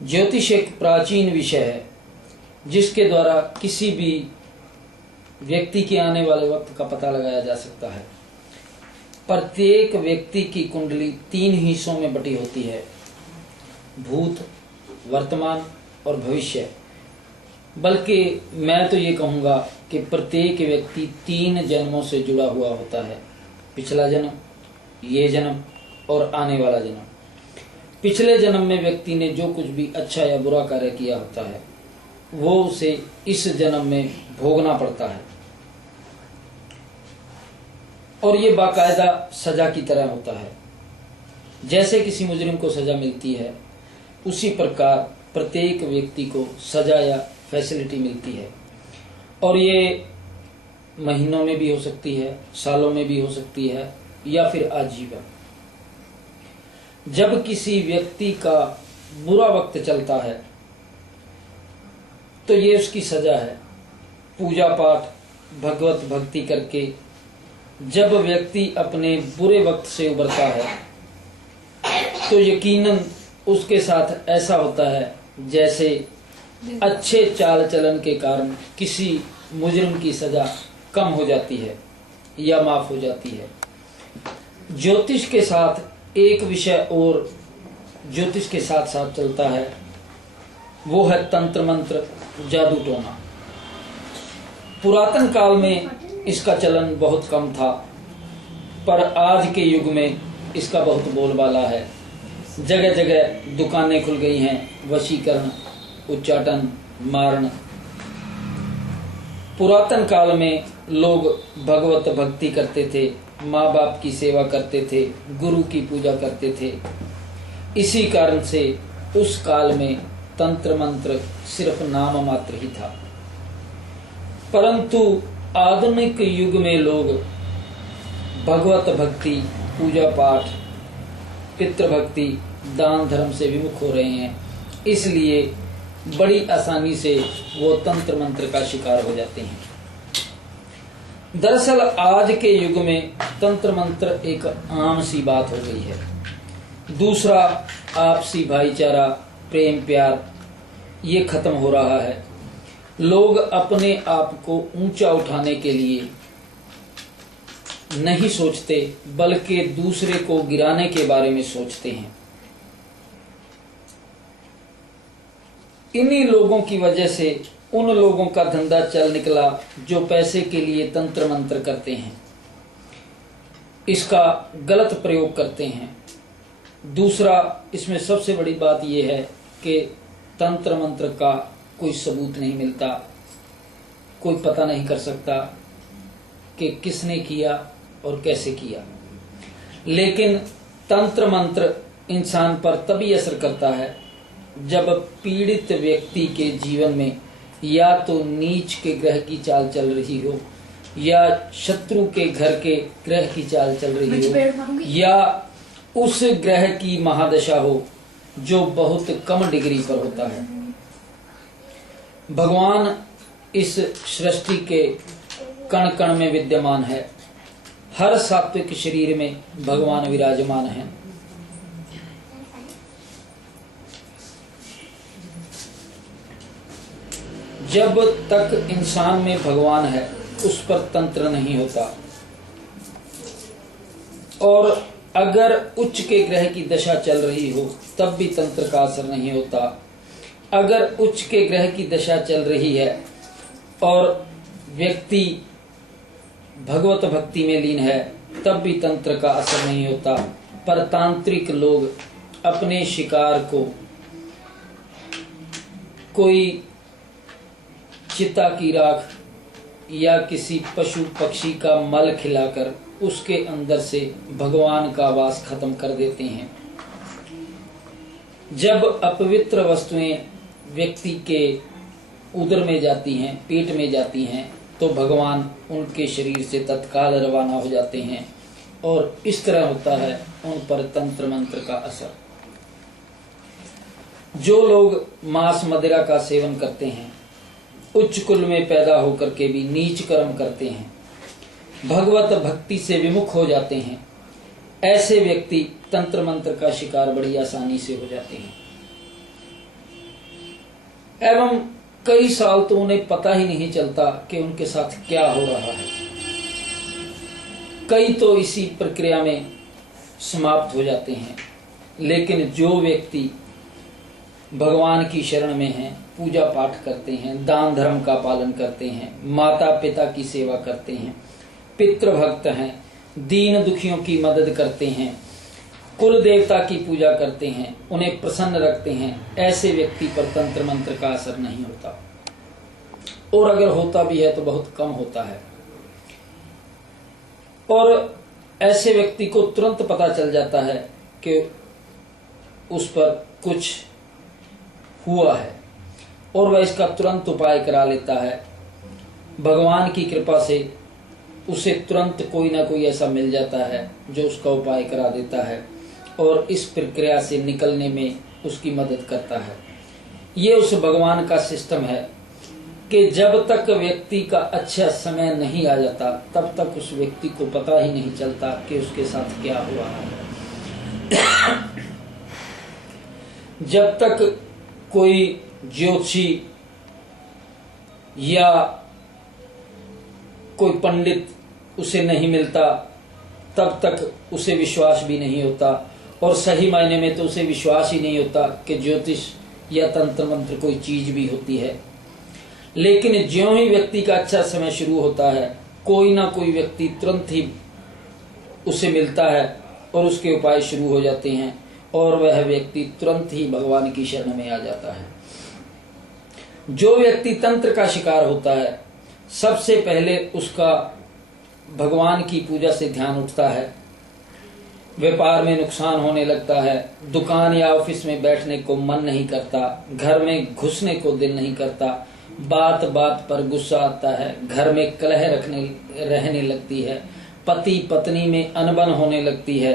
ज्योतिष एक प्राचीन विषय है जिसके द्वारा किसी भी व्यक्ति के आने वाले वक्त का पता लगाया जा सकता है। प्रत्येक व्यक्ति की कुंडली 3 हिस्सों में बटी होती है, भूत, वर्तमान और भविष्य। बल्कि मैं तो ये कहूँगा कि प्रत्येक व्यक्ति 3 जन्मों से जुड़ा हुआ होता है, पिछला जन्म, ये जन्म और आने वाला जन्म। पिछले जन्म में व्यक्ति ने जो कुछ भी अच्छा या बुरा कार्य किया होता है वो उसे इस जन्म में भोगना पड़ता है और ये बाकायदा सजा की तरह होता है। जैसे किसी मुजरिम को सजा मिलती है उसी प्रकार प्रत्येक व्यक्ति को सजा या फैसिलिटी मिलती है और ये महीनों में भी हो सकती है, सालों में भी हो सकती है या फिर आजीवन। जब किसी व्यक्ति का बुरा वक्त चलता है तो ये उसकी सजा है। पूजा पाठ, भगवत भक्ति करके जब व्यक्ति अपने बुरे वक्त से उबरता है तो यकीनन उसके साथ ऐसा होता है जैसे अच्छे चाल चलन के कारण किसी मुजरिम की सजा कम हो जाती है या माफ हो जाती है। ज्योतिष के साथ एक विषय और ज्योतिष के साथ साथ चलता है, वो है तंत्र मंत्र, जादू टोना। पुरातन काल में इसका चलन बहुत कम था पर आज के युग में इसका बहुत बोलबाला है। जगह जगह दुकानें खुल गई हैं, वशीकरण, उच्चाटन, मारण। पुरातन काल में लोग भगवत भक्ति करते थे, माँ बाप की सेवा करते थे, गुरु की पूजा करते थे। इसी कारण से उस काल में तंत्र मंत्र सिर्फ नाम मात्र ही था। परंतु आधुनिक युग में लोग भगवत भक्ति, पूजा पाठ, पितृभक्ति, दान धर्म से विमुख हो रहे हैं। इसलिए बड़ी आसानी से वो तंत्र मंत्र का शिकार हो जाते हैं। दरअसल आज के युग में तंत्र मंत्र एक आम सी बात हो गई है। दूसरा, आपसी भाईचारा, प्रेम प्यार ये खत्म हो रहा है। लोग अपने आप को ऊंचा उठाने के लिए नहीं सोचते बल्कि दूसरे को गिराने के बारे में सोचते हैं। इन्हीं लोगों की वजह से उन लोगों का धंधा चल निकला जो पैसे के लिए तंत्र मंत्र करते हैं, इसका गलत प्रयोग करते हैं। दूसरा, इसमें सबसे बड़ी बात यह है कि तंत्र मंत्र का कोई सबूत नहीं मिलता, कोई पता नहीं कर सकता कि किसने किया और कैसे किया। लेकिन तंत्र मंत्र इंसान पर तभी असर करता है जब पीड़ित व्यक्ति के जीवन में या तो नीच के ग्रह की चाल चल रही हो या शत्रु के घर के ग्रह की चाल चल रही हो या उस ग्रह की महादशा हो जो बहुत कम डिग्री पर होता है। भगवान इस सृष्टि के कण कण में विद्यमान है। हर सात्विक शरीर में भगवान विराजमान है। जब तक इंसान में भगवान है उस पर तंत्र नहीं होता और अगर उच्च के ग्रह की दशा चल रही हो तब भी तंत्र का असर नहीं होता। अगर उच्च के ग्रह की दशा चल रही है और व्यक्ति भगवत भक्ति में लीन है तब भी तंत्र का असर नहीं होता। पर तांत्रिक लोग अपने शिकार को कोई चिता की राख या किसी पशु पक्षी का मल खिलाकर उसके अंदर से भगवान का वास खत्म कर देते हैं। जब अपवित्र वस्तुएं व्यक्ति के उदर में जाती हैं, पेट में जाती हैं, तो भगवान उनके शरीर से तत्काल रवाना हो जाते हैं और इस तरह होता है उन पर तंत्र मंत्र का असर। जो लोग मांस मदिरा का सेवन करते हैं, उच्च कुल में पैदा होकर के भी नीच कर्म करते हैं, भगवत भक्ति से विमुख हो जाते हैं, ऐसे व्यक्ति तंत्र मंत्र का शिकार बड़ी आसानी से हो जाते हैं। एवं कई साल तो उन्हें पता ही नहीं चलता कि उनके साथ क्या हो रहा है। कई तो इसी प्रक्रिया में समाप्त हो जाते हैं। लेकिन जो व्यक्ति भगवान की शरण में हैं, पूजा पाठ करते हैं, दान धर्म का पालन करते हैं, माता पिता की सेवा करते हैं, पितृ भक्त हैं, दीन दुखियों की मदद करते हैं, कुल देवता की पूजा करते हैं, उन्हें प्रसन्न रखते हैं, ऐसे व्यक्ति पर तंत्र मंत्र का असर नहीं होता, और अगर होता भी है तो बहुत कम होता है। और ऐसे व्यक्ति को तुरंत पता चल जाता है कि उस पर कुछ हुआ है और वह इसका तुरंत उपाय करा लेता है। भगवान की कृपा से उसे तुरंत कोई ना कोई ऐसा मिल जाता है जो उसका उपाय करा देता है और इस प्रक्रिया से निकलने में उसकी मदद करता है। ये उस भगवान का सिस्टम है कि जब तक व्यक्ति का अच्छा समय नहीं आ जाता तब तक उस व्यक्ति को पता ही नहीं चलता कि उसके साथ क्या हुआ है। जब तक कोई ज्योतिषी या कोई पंडित उसे नहीं मिलता तब तक उसे विश्वास भी नहीं होता, और सही मायने में तो उसे विश्वास ही नहीं होता कि ज्योतिष या तंत्र मंत्र कोई चीज भी होती है। लेकिन ज्यों ही व्यक्ति का अच्छा समय शुरू होता है, कोई ना कोई व्यक्ति तुरंत ही उसे मिलता है और उसके उपाय शुरू हो जाते हैं और वह व्यक्ति तुरंत ही भगवान की शरण में आ जाता है। जो व्यक्ति तंत्र का शिकार होता है, सबसे पहले उसका भगवान की पूजा से ध्यान उठता है, व्यापार में नुकसान होने लगता है, दुकान या ऑफिस में बैठने को मन नहीं करता, घर में घुसने को दिल नहीं करता, बात बात पर गुस्सा आता है, घर में कलह रहने लगती है, पति पत्नी में अनबन होने लगती है,